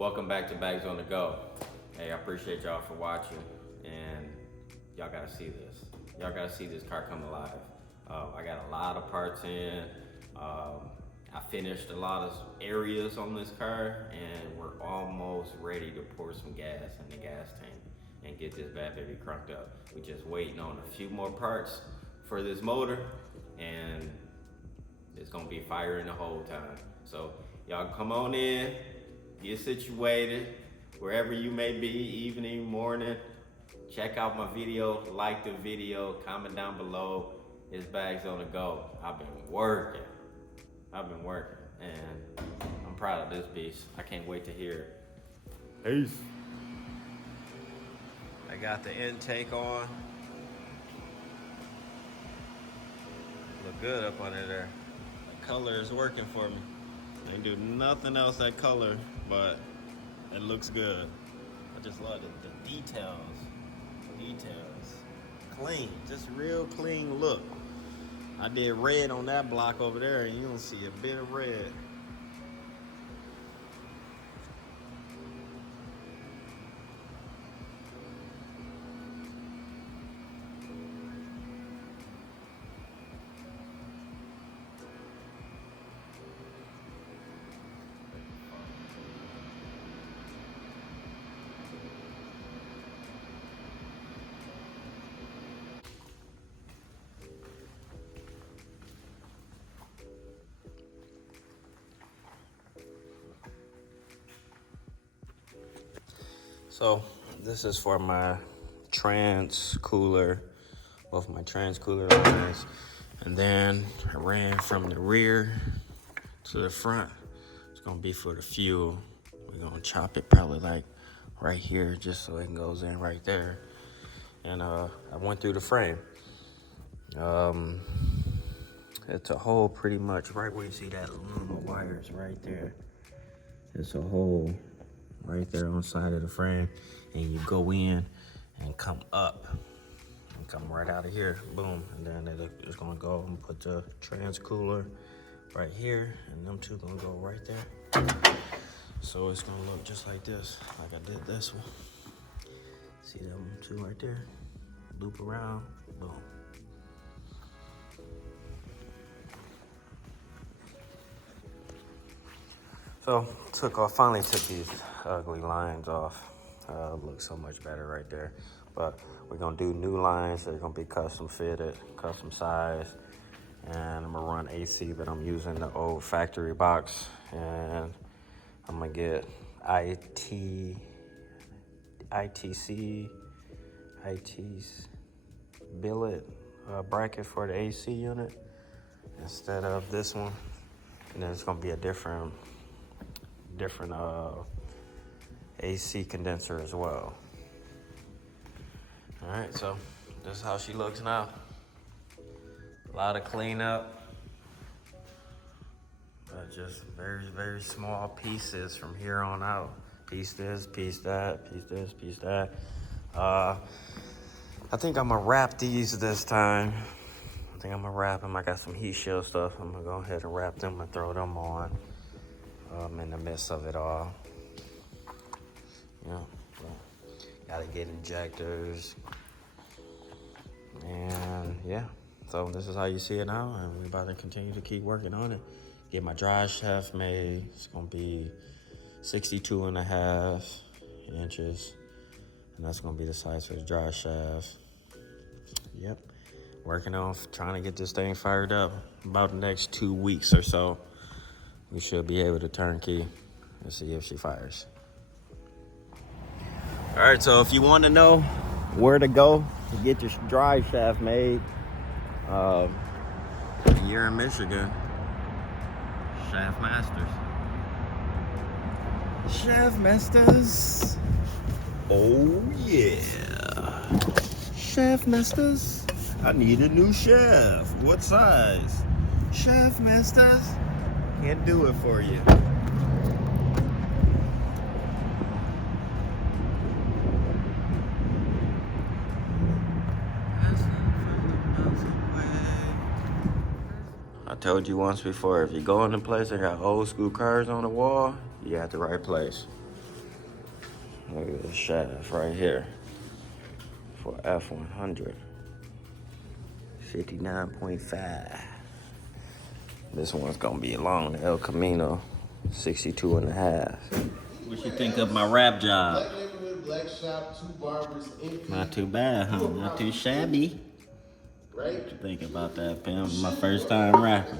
Welcome back to Bags on the Go. Hey, I appreciate y'all for watching, and y'all gotta see this. Y'all gotta see this car come alive. I got a lot of parts in. I finished a lot of areas on this car, and we're almost ready to pour some gas in the gas tank and get this bad baby cranked up. We're just waiting on a few more parts for this motor, and it's gonna be firing the whole time. So y'all come on in, get situated, wherever you may be, evening, morning. Check out my video, like the video, comment down below. It's Bags on the Go. I've been working, and I'm proud of this beast. I can't wait to hear it. Peace. I got the intake on. Look good up under there. The color is working for me. I ain't do nothing else that color, but it looks good. I just love the details. Clean, just real clean look. I did red on that block over there, and you don't see a bit of red. So this is for my trans cooler, both my trans cooler lines, and then I ran from the rear to the front. It's gonna be for the fuel. We're gonna chop it probably like right here, just so it goes in right there. And I went through the frame. It's a hole pretty much right where you see that aluminum wires right there. It's a hole right there on the side of the frame, and you go in and come up and come right out of here, boom, and then it's gonna go and put the trans cooler right here, and them two gonna go right there. So it's gonna look just like this, like I did this one. See them two right there? Loop around, boom. So finally took these ugly lines off. Looks so much better right there. But we're gonna do new lines. They're gonna be custom fitted, custom size. And I'm gonna run AC, but I'm using the old factory box. And I'm gonna get IT's billet bracket for the AC unit instead of this one. And then it's gonna be a different AC condenser as well. All right, so this is how she looks now. A lot of cleanup, but just very, very small pieces from here on out. Piece this, piece that, piece this, piece that. I think I'm gonna wrap these this time. I think I'm gonna wrap them. I got some heat shield stuff. I'm gonna go ahead and wrap them and throw them on. In the midst of it all. Gotta get injectors. And yeah, so this is how you see it now, and we're about to continue to keep working on it. Get my drive shaft made. It's gonna be 62.5 inches, and that's gonna be the size for the drive shaft. Yep, working on trying to get this thing fired up. About the next 2 weeks or so, we should be able to turnkey and see if she fires. All right, so if you want to know where to go to get your drive shaft made, you're in Michigan, Shaft Masters. Shaft Masters. Oh yeah. Shaft Masters. I need a new shaft. What size? Shaft Masters. Can't do it for you. I told you once before, if you go in a place that got old school cars on the wall, you at the right place. Look at this shaft right here for F100. 59.5. This one's gonna be long, El Camino, 62 and a half. What you think of my rap job? Black neighborhood, black shop, 2 barbers, Not too bad, huh? Not too shabby. Right? What you think about that, pimp? My first time rapping.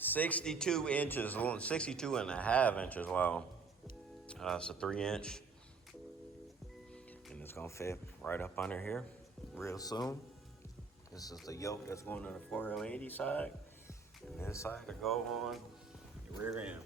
62 inches long, 62 and a half inches long. It's a 3-inch. And it's gonna fit right up under here real soon. This is the yoke that's going to the 480 side. And this side to go on the rear end.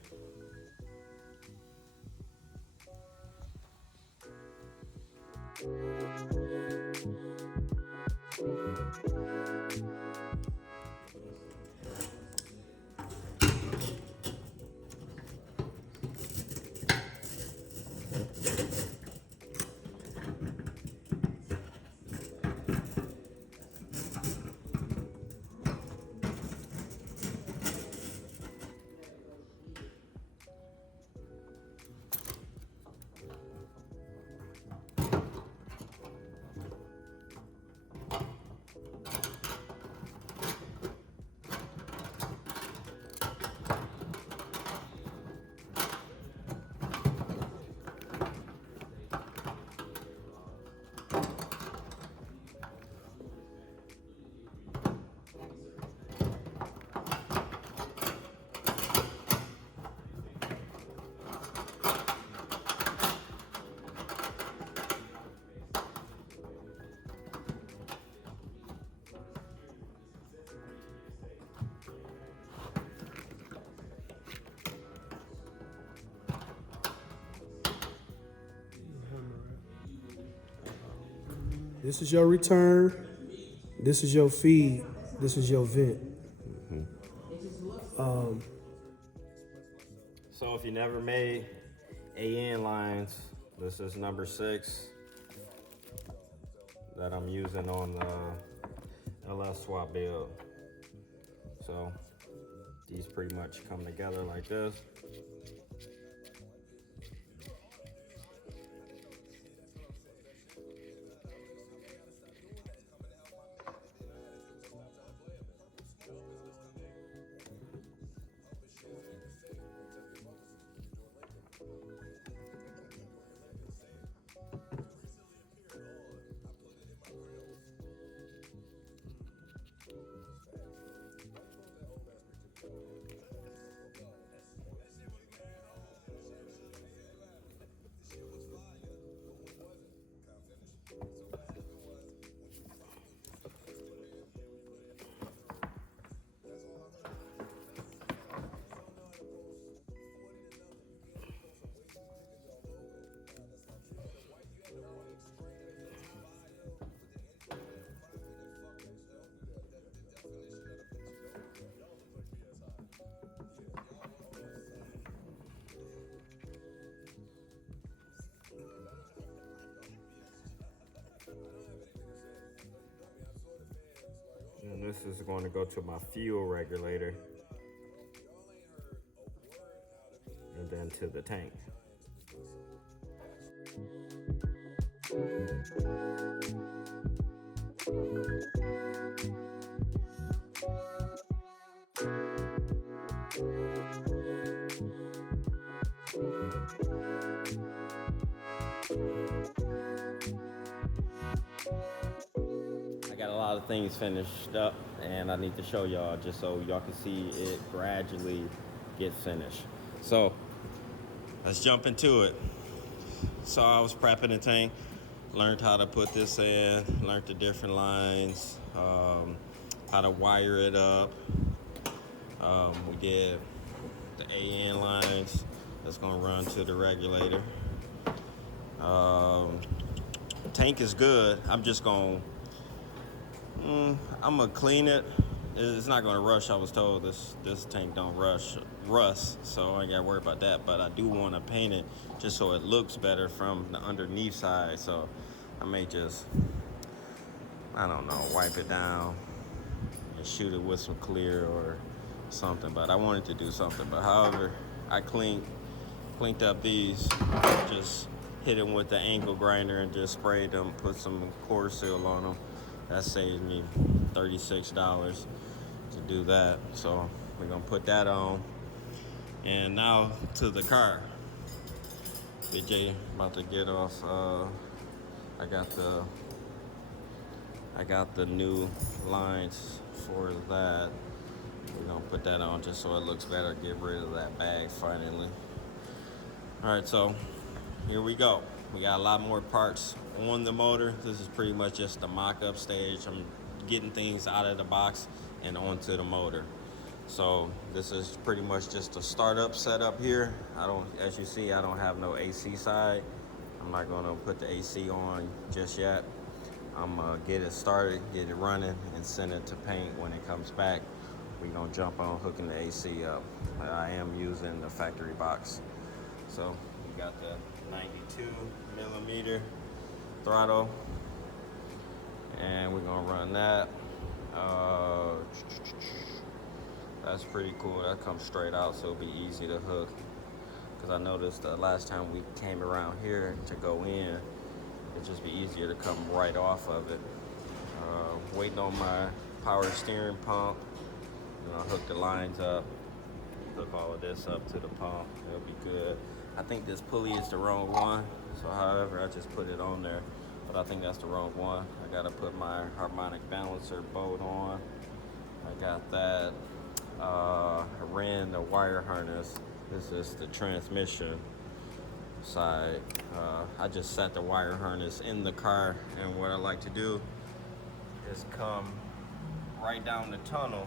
This is your return. This is your feed. This is your vent. So if you never made AN lines, this is number 6 that I'm using on the LS swap build. So these pretty much come together like this. this is going to go to my fuel regulator. And then to the tank. I got a lot of things finished up and I need to show y'all just so y'all can see it gradually get finished. So let's jump into it. So I was prepping the tank, learned how to put this in, learned the different lines, how to wire it up. We did the AN lines that's gonna run to the regulator. Tank is good. I'm just gonna clean it. It's not gonna rush. I was told this tank don't rust, so I ain't gotta worry about that. But I do want to paint it just so it looks better from the underneath side. So I may just, I don't know, wipe it down and shoot it with some clear or something. But I wanted to do something. But however, I cleaned up these, just hit them with the angle grinder and just sprayed them, put some core seal on them. That saved me $36 to do that. So we're gonna put that on. And now to the car. Big J about to get off. I got the new lines for that. We're gonna put that on just so it looks better. Get rid of that bag finally. All right, so here we go. We got a lot more parts on the motor. This is pretty much just the mock-up stage. I'm getting things out of the box and onto the motor. So this is pretty much just a startup setup here. As you see, I don't have no AC side. I'm not gonna put the AC on just yet. I'm gonna get it started, get it running, and send it to paint when it comes back. We're gonna jump on hooking the AC up. I am using the factory box. So we got the 92mm throttle, and we're gonna run that. That's pretty cool. That comes straight out, so it'll be easy to hook. Because I noticed the last time we came around here to go in, it'd just be easier to come right off of it. Waiting on my power steering pump. I'll hook the lines up, hook all of this up to the pump. It'll be good. I think this pulley is the wrong one, so however, I just put it on there, but I think that's the wrong one. I gotta put my harmonic balancer bolt on. I got that. I ran the wire harness. This is the transmission side. I just set the wire harness in the car, and what I like to do is come right down the tunnel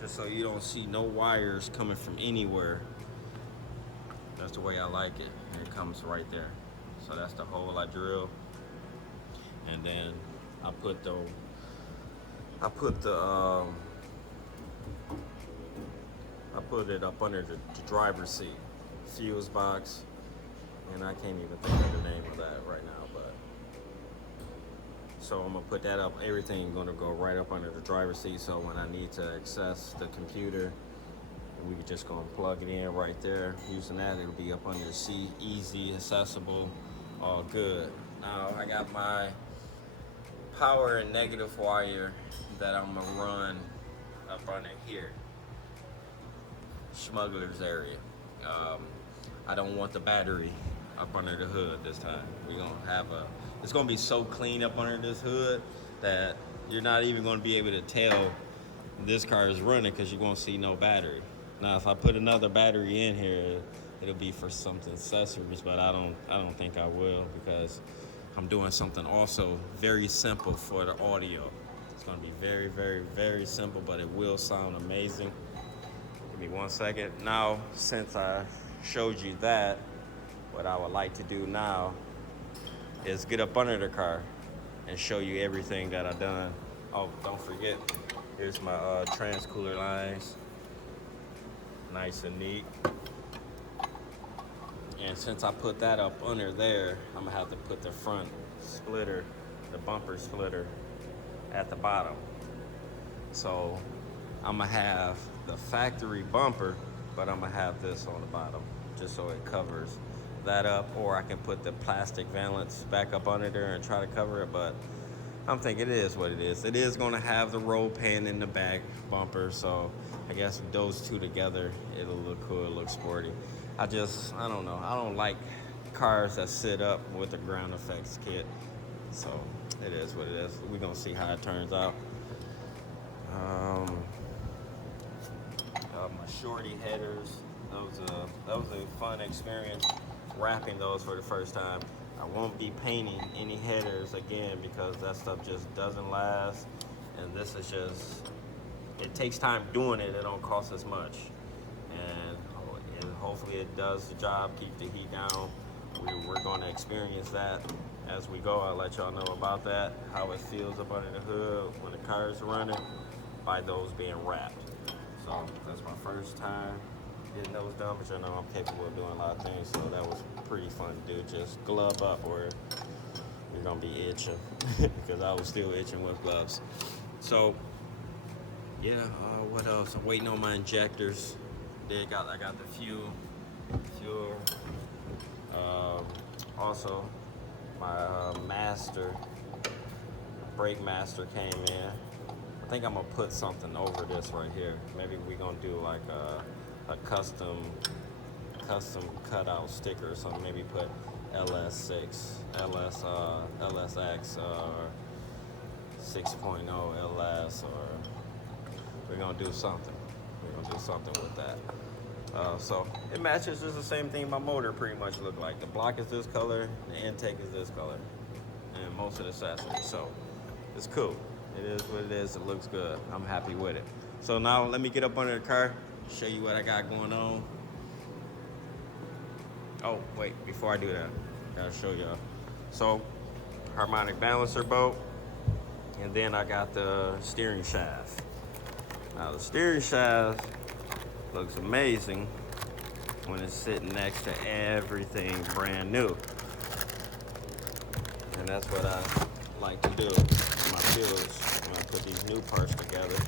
just so you don't see no wires coming from anywhere. That's the way I like it. And it comes right there. So that's the hole I drill. And then I put it up under the driver's seat. Fuse box. And I can't even think of the name of that right now, but so I'm gonna put that up. Everything gonna go right up under the driver's seat, so when I need to access the computer, we just gonna plug it in right there. Using that, it'll be up under the seat, easy, accessible, all good. Now I got my power and negative wire that I'm gonna run up under here, smuggler's area. I don't want the battery up under the hood this time. We're gonna have it's gonna be so clean up under this hood that you're not even gonna be able to tell this car is running because you won't see no battery. Now, if I put another battery in here, it'll be for something accessories, but I don't think I will, because I'm doing something also very simple for the audio. It's gonna be very, very, very simple, but it will sound amazing. Give me 1 second. Now, since I showed you that, what I would like to do now is get up under the car and show you everything that I've done. Oh, don't forget, here's my transcooler lines. Nice and neat. And since I put that up under there, I'm gonna have to put the front splitter, the bumper splitter, at the bottom. So I'm gonna have the factory bumper, but I'm gonna have this on the bottom just so it covers that up, or I can put the plastic valance back up under there and try to cover it, but I'm thinking it is what it is. It is gonna have the roll pan in the back bumper, so I guess with those two together, it'll look cool, it'll look sporty. I don't know. I don't like cars that sit up with the ground effects kit, so it is what it is. We're gonna see how it turns out. My shorty headers, that was a fun experience wrapping those for the first time. I won't be painting any headers again because that stuff just doesn't last, and this is just, it takes time doing it, it don't cost as much, and hopefully it does the job, keep the heat down. We're going to experience that as we go. I'll let y'all know about that, how it feels up under the hood when the car is running by those being wrapped. So that's my first time getting those done, but you know I'm capable of doing a lot of things, so that was pretty fun to do. Just glove up or you're gonna be itching because I was still itching with gloves. So yeah, what else? I'm waiting on my injectors. I got the fuel. Also, my brake master came in. I think I'm gonna put something over this right here. Maybe we're gonna do like a custom cutout sticker or something. Maybe put LS6, LSX, or 6.0 LS, or we're gonna do something. We're gonna do something with that. So it matches just the same thing my motor pretty much look like. The block is this color, the intake is this color, and most of the accessories. So it's cool. It is what it is. It looks good. I'm happy with it. So now let me get up under the car, show you what I got going on. Oh, wait, before I do that, I gotta show y'all. So, harmonic balancer bolt, and then I got the steering shaft. Now the steering shaft looks amazing when it's sitting next to everything brand new. And that's what I like to do in my builds when I put these new parts together.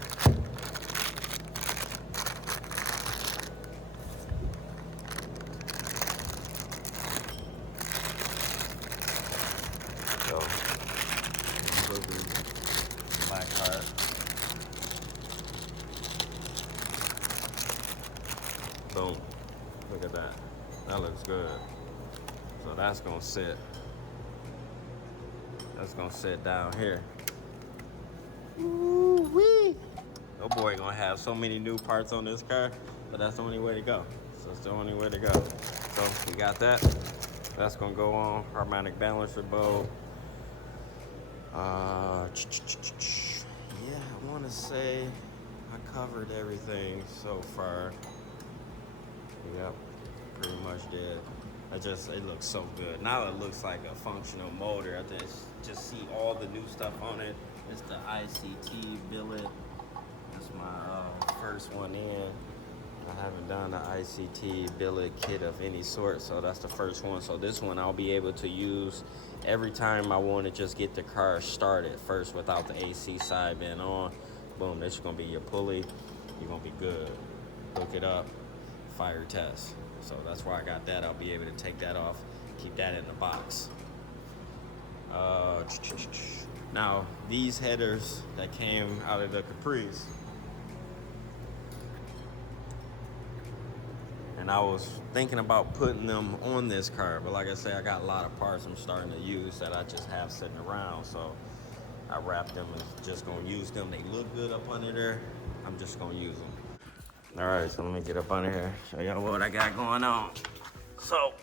So, put the black part. Boom. Look at that. That looks good. So that's gonna sit. That's gonna sit down here. Ooh-wee. Oh boy, gonna have so many new parts on this car, but that's the only way to go. So it's the only way to go. So we got that. That's gonna go on. Harmonic balancer bolt. Yeah, I wanna say I covered everything so far. Yep, pretty much did. It looks so good. Now it looks like a functional motor. I just see all the new stuff on it. It's the ICT billet. That's my first one in. I haven't done an ICT billet kit of any sort, so that's the first one. So this one I'll be able to use every time I want to just get the car started first without the AC side being on. Boom, this is gonna be your pulley. You're gonna be good. Hook it up, fire test. So that's why I got that. I'll be able to take that off, keep that in the box. Now, these headers that came out of the Caprice, and I was thinking about putting them on this car, but like I say, I got a lot of parts I'm starting to use that I just have sitting around, so I wrapped them and just gonna use them. They look good up under there. I'm just gonna use them. All right, so let me get up under here, show y'all what I got going on. So,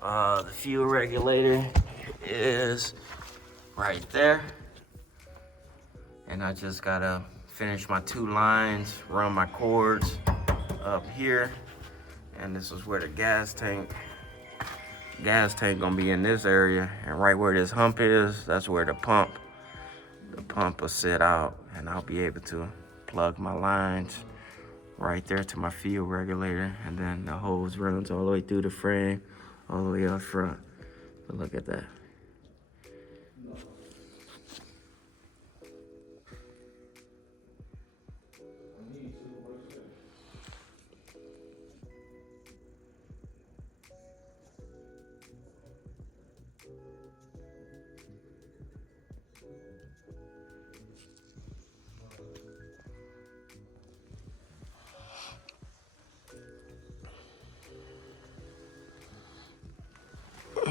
the fuel regulator is right there. And I just gotta finish my 2 lines, run my cords up here. And this is where the gas tank gonna be in this area. And right where this hump is, that's where the pump will sit out. And I'll be able to plug my lines right there to my fuel regulator, and then the hose runs all the way through the frame, all the way up front. But look at that.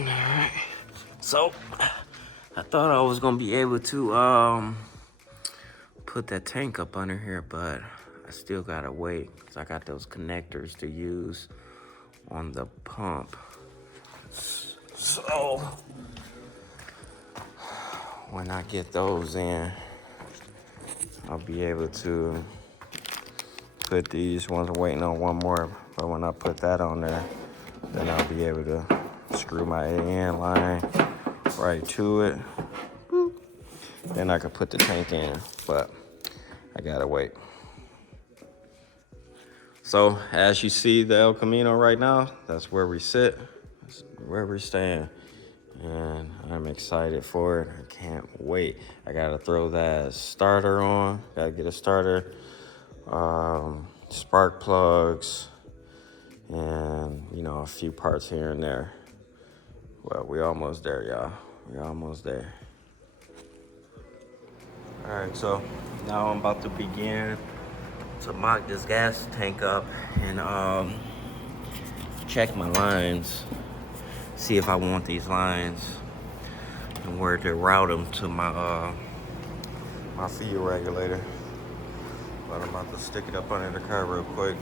Alright. So I thought I was gonna be able to put that tank up under here, but I still gotta wait because I got those connectors to use on the pump. So when I get those in, I'll be able to put these ones. I'm waiting on one more, but when I put that on there, then I'll be able to screw my AN line right to it. Boop. Then I can put the tank in, but I gotta wait. So as you see the El Camino right now, that's where we sit, that's where we're staying. And I'm excited for it. I can't wait. I gotta throw that starter on. Gotta get a starter, spark plugs, and you know, a few parts here and there. Well, we almost there, y'all. We're almost there. All right, so now I'm about to begin to mock this gas tank up and check my lines. See if I want these lines and where to route them to my my feed regulator. But I'm about to stick it up under the car real quick.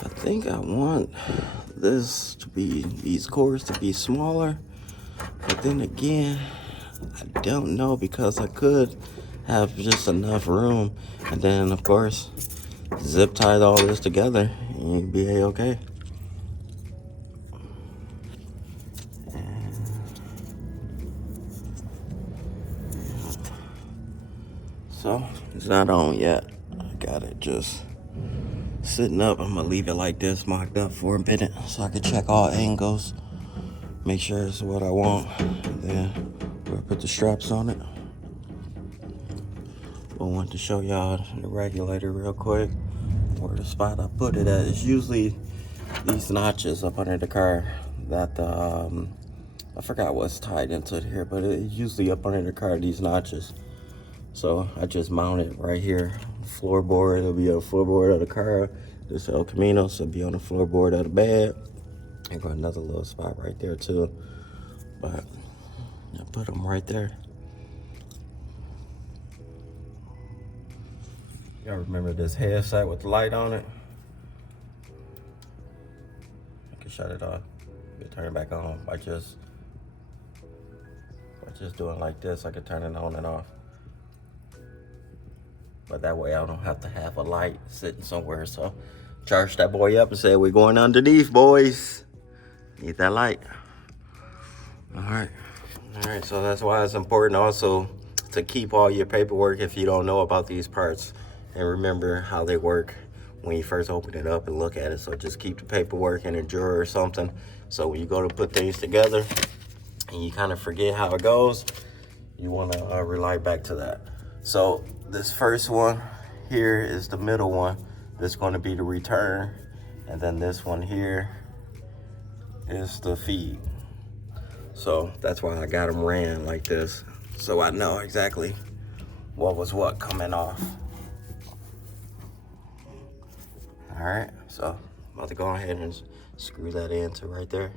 I think I want this to be, these cores to be smaller, but then again, I don't know because I could have just enough room, and then of course, zip tie all this together and you'd be A-okay. So it's not on yet. I got it just sitting up. I'm gonna leave it like this, mocked up for a minute so I can check all angles, make sure it's what I want, and then we'll put the straps on it. I want to show y'all the regulator real quick, where the spot I put it at. It's usually these notches up under the car that I forgot what's tied into here, but it's usually up under the car, these notches. So I just mount it right here, floorboard. It'll be on the floorboard of the car. This El Camino, so it'll be on the floorboard of the bed. I got another little spot right there too, but I put them right there. Y'all remember this headset with the light on it? I can shut it off. You can turn it back on by just doing like this. I can turn it on and off. But that way I don't have to have a light sitting somewhere. So charge that boy up and say, we're going underneath, boys. Need that light. All right, so that's why it's important also to keep all your paperwork if you don't know about these parts, and remember how they work when you first open it up and look at it. So just keep the paperwork in a drawer or something, so when you go to put things together and you kind of forget how it goes, you want to rely back to that. So this first one here is the middle one. This is going to be the return, and then this one here is the feed. So that's why I got them ran like this, so I know exactly what was what coming off. All right, so I'm about to go ahead and screw that into right there.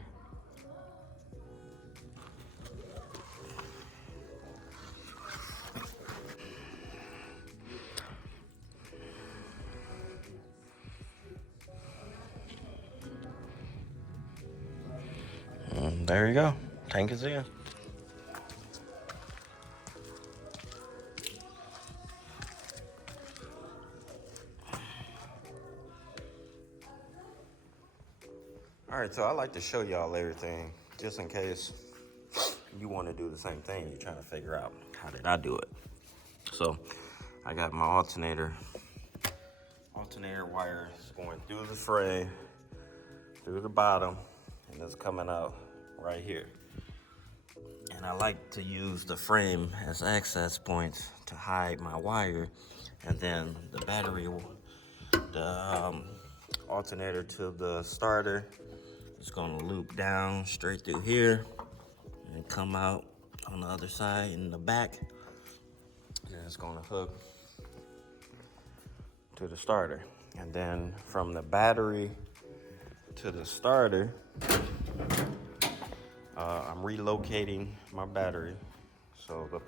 And there you go, tank is in. All right, so I like to show y'all everything, just in case you want to do the same thing. You're trying to figure out, how did I do it? So I got my alternator wire is going through the frame, through the bottom, and it's coming out right here. And I like to use the frame as access points to hide my wire, and then the battery, the alternator to the starter is going to loop down straight through here and come out on the other side in the back, and it's going to hook to the starter. And then from the battery to the starter, I'm relocating my battery, so the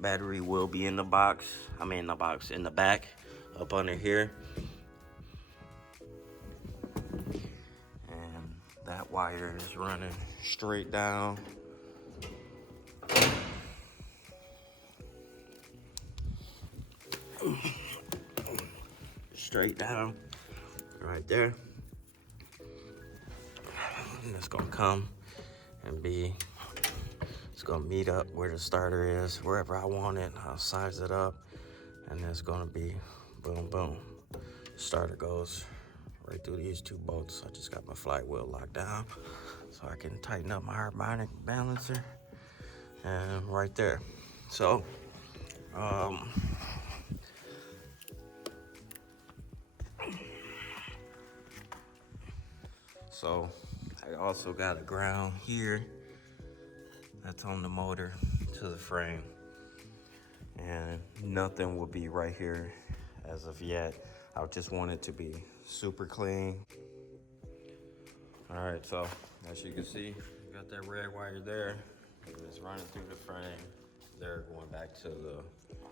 battery will be in the box. In the back, up under here. And that wire is running straight down. Straight down, right there. And it's gonna come and it's gonna meet up where the starter is, wherever I want it. I'll size it up, and it's gonna be boom, boom. Starter goes right through these two bolts. I just got my flywheel locked down so I can tighten up my harmonic balancer, and right there. So, I also got a ground here that's on the motor to the frame, and nothing will be right here as of yet. I just want it to be super clean. All right, so as you can see, got that red wire there. It's running through the frame. They're going back to the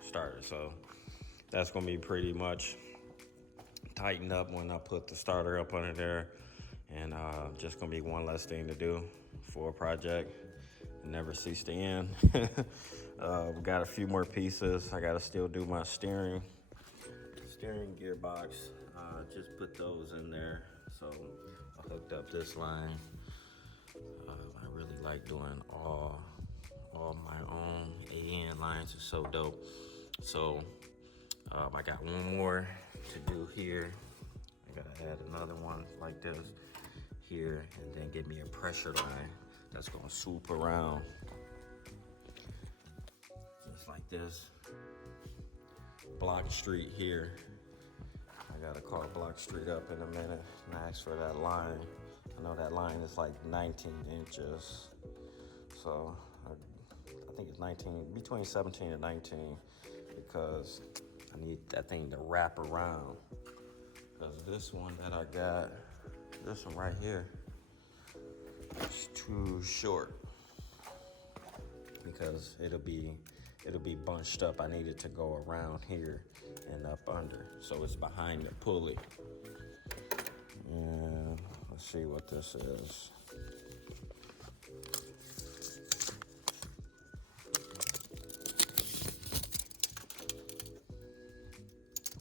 starter. So that's gonna be pretty much tightened up when I put the starter up under there. And just gonna be one less thing to do for a project. Never cease to end. We got a few more pieces. I gotta still do my steering gearbox. Just put those in there. So I hooked up this line. I really like doing all my own AN lines. It's so dope. So I got one more to do here. I gotta add another one like this here, and then get me a pressure line that's gonna swoop around just like this. Block Street here. I gotta call Block Street up in a minute and ask for that line. I know that line is like 19 inches, so I think it's 19, between 17 and 19, because I need that thing to wrap around. Because this one that I got, this one right here, is too short, because it'll be bunched up. I need it to go around here and up under, so it's behind the pulley. And let's see what this is.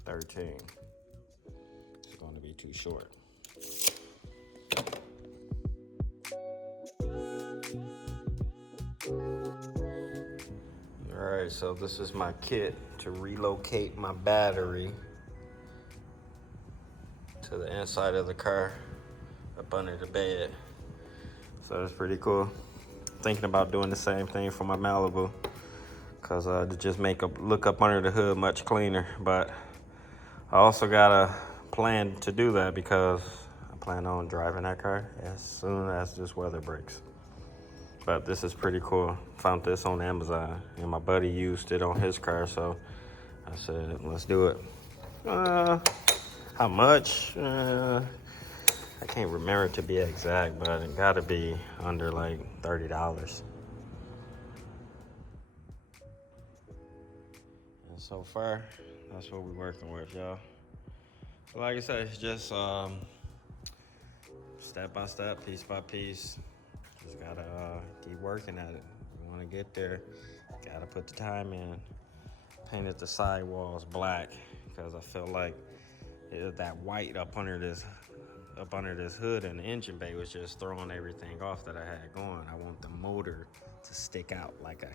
$13. It's going to be too short. All right, so this is my kit to relocate my battery to the inside of the car, up under the bed. So that's pretty cool. Thinking about doing the same thing for my Malibu, because to just look up under the hood much cleaner. But I also got a plan to do that because I plan on driving that car as soon as this weather breaks. But this is pretty cool. Found this on Amazon, and my buddy used it on his car, so I said, let's do it. How much? I can't remember to be exact, but it gotta be under like $30. And so far, that's what we're working with, y'all. So like I said, it's just step by step, piece by piece. Just gotta keep working at it. You wanna get there, gotta put the time in. Painted the sidewalls black because I felt like that white up under this hood and the engine bay was just throwing everything off that I had going. I want the motor to stick out like a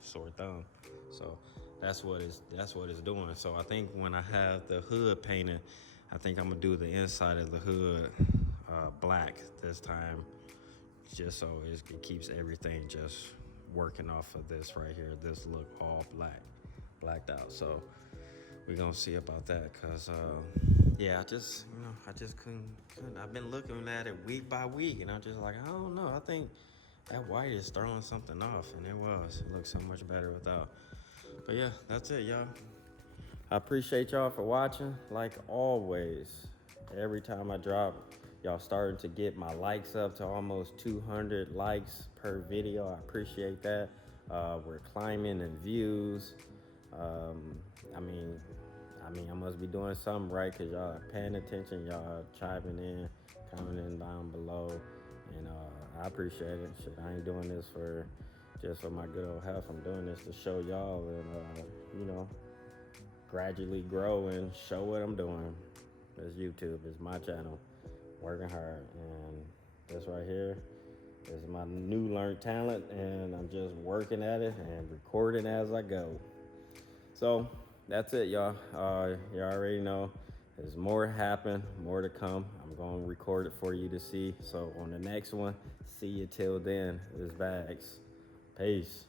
sore thumb. So that's what it's doing. So I think when I have the hood painted, I think I'm gonna do the inside of the hood black this time, just so it keeps everything just working off of this right here. This look all blacked out. So we're gonna see about that, cause yeah, I just couldn't. I've been looking at it week by week, and I'm just like, I don't know. I think that white is throwing something off, and it looks so much better without. But yeah, that's it, y'all. I appreciate y'all for watching. Like always, every time I drop, y'all starting to get my likes up to almost 200 likes per video. I appreciate that. We're climbing in views. I mean, I must be doing something right, because y'all are paying attention, y'all chiming in, commenting down below, and I appreciate it. Shit, I ain't doing this just for my good old health. I'm doing this to show y'all and, gradually grow and show what I'm doing. It's YouTube, it's my channel, working hard, and this right here is my new learned talent, and I'm just working at it and recording as I go. So that's it, y'all. You already know there's more to happen, more to come. I'm going to record it for you to see. So on the next one, see you till then. This Bags. Peace.